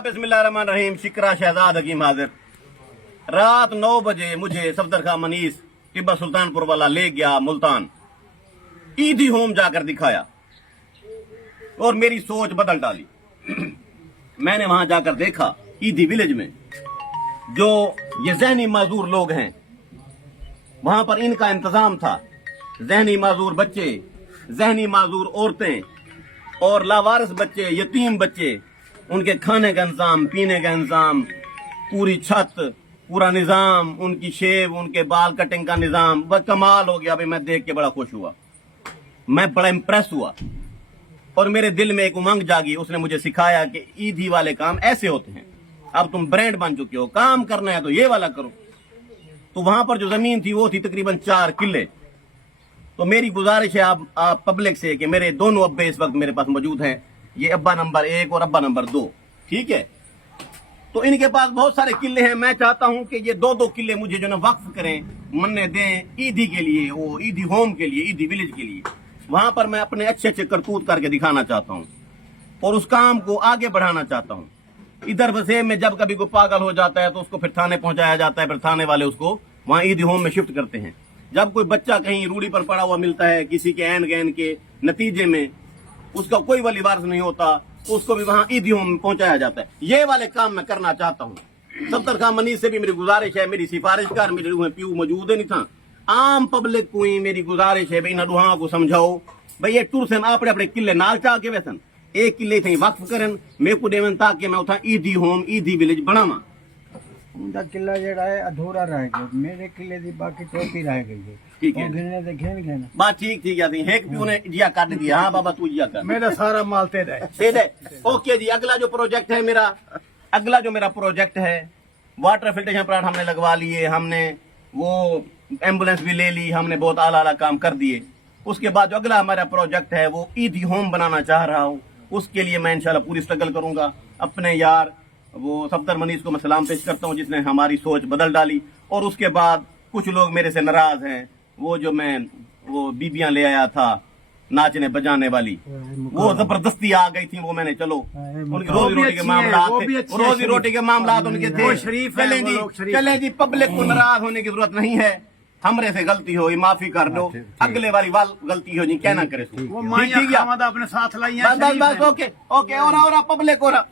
बिस्मिल्लाहिर्रहमानिर्रहीम। शिकरा शहजाद हकीम हाजिर। रात 9 बजे मुझे सफदर खां मनीस टिब्बा सुल्तानपुर वाला ले गया मुल्तान। ईदी होम जाकर दिखाया और मेरी सोच बदल डाली। मैंने वहां जाकर देखा ईदी विलेज में जो ये जहनी माजूर लोग हैं, वहां पर इनका इंतजाम था। जहनी माजूर बच्चे, जहनी माजूर औरतें और लावारिस बच्चे, यतीम बच्चे, उनके खाने का इंतजाम, पीने का इंतजाम, पूरी छत, पूरा निजाम, उनकी शेव, उनके बाल कटिंग का निजाम, बस कमाल हो गया। भाई मैं देख के बड़ा खुश हुआ, मैं बड़ा इम्प्रेस हुआ और मेरे दिल में एक उमंग जागी। उसने मुझे सिखाया कि ईदी वाले काम ऐसे होते हैं। अब तुम ब्रांड बन चुके हो, काम करना है तो ये वाला करो। तो वहां पर जो जमीन थी वो थी तकरीबन 4 किले। तो मेरी गुजारिश है आप पब्लिक से कि मेरे दोनों अब्बे इस वक्त मेरे पास मौजूद हैं, ये अब्बा नंबर 1 और अब्बा नंबर 2, ठीक है। तो इनके पास बहुत सारे किले हैं। मैं चाहता हूं कि ये 2-2 किले मुझे जो ना वक्फ करें, मन्ने दें ईदी के लिए, वो ईदी होम के लिए, ईदी विलेज के लिए। वहां पर मैं अपने अच्छे अच्छे करतूत करके दिखाना चाहता हूं और उस काम को आगे बढ़ाना चाहता हूं। इधर वसेम में जब कभी कोई पागल हो जाता है तो उसको फिर थाने पहुंचाया जाता है, फिर थाने वाले उसको वहां ईदी होम में शिफ्ट करते हैं। जब कोई बच्चा कहीं रूढ़ी पर पड़ा हुआ मिलता है किसी के ऐन गैन के नतीजे में, उसका कोई वली वारिस नहीं होता, तो उसको भी वहां ईदी होम में पहुंचाया जाता है। ये वाले काम मैं करना चाहता हूँ। सफदर खां मनीस से भी मेरी गुजारिश है, मेरी सिफारिश कर, मेरे रूह में प्यू मौजूद है नहीं था। आम पब्लिक को ही मेरी गुजारिश है, भाई नडुहा को समझाओ भाई ये टूरसन अपने अपने किले नाल चाह के वैसन एक किले थी वक्फ करन मेरे को देवन ताकि मैं उठा ईदी होम ईदी विलेज बनावा। उनका किला जड़ा है अधूरा रह गया, मेरे किले दी बाकी चौथी रह गई है। ठीक है, गिनने दे घेन घेन बात ठीक ठीक है। एक प्यू ने जिया कर दिया। हाँ बाबा तू जिया कर, मेरा सारा माल तेरा है। सही है। ओके जी, अगला जो प्रोजेक्ट है मेरा, अगला जो मेरा प्रोजेक्ट है, वाटर फिल्ट्रेशन प्लांट हमने लगवा लिए, हमने वो एम्बुलेंस भी ले ली, हमने बहुत आला आला काम कर दिए। उसके बाद जो अगला हमारा प्रोजेक्ट है वो ईदी होम बनाना चाह रहा हूँ। उसके लिए मैं इंशाल्लाह पूरी स्ट्रगल करूंगा। अपने यार वो सफदर मनीस को मैं सलाम पेश करता हूँ जिसने हमारी सोच बदल डाली। और उसके बाद कुछ लोग मेरे से नाराज हैं, वो जो मैं वो बीबियां ले आया था नाचने बजाने वाली, वो जबरदस्ती आ गई थी, वो मैंने चलो उनकी रोजी रोटी के मामला थे, रोजी रोटी के मामला उनके थे। चले जी, पब्लिक को नाराज होने की जरूरत नहीं है। हमरे से गलती हो माफी कर दो, अगले बारी वाल गलती हो जी क्या ना करे वो अपने साथ लाई है। बस बस ओके ओके। और पब्लिक और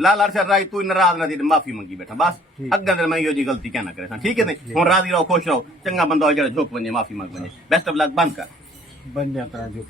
लाल अरशद राय तू नाराज ना दी, माफी मंगी बेटा, बस अगर दिन मैं यो जी गलती क्या ना करे, ठीक है। नहीं हुन राजी रहो, खुश रहो, चंगा बंदा हो जरा झोंक बने, माफी मंग बने। Best of luck. बंद कर, बन जाता है जो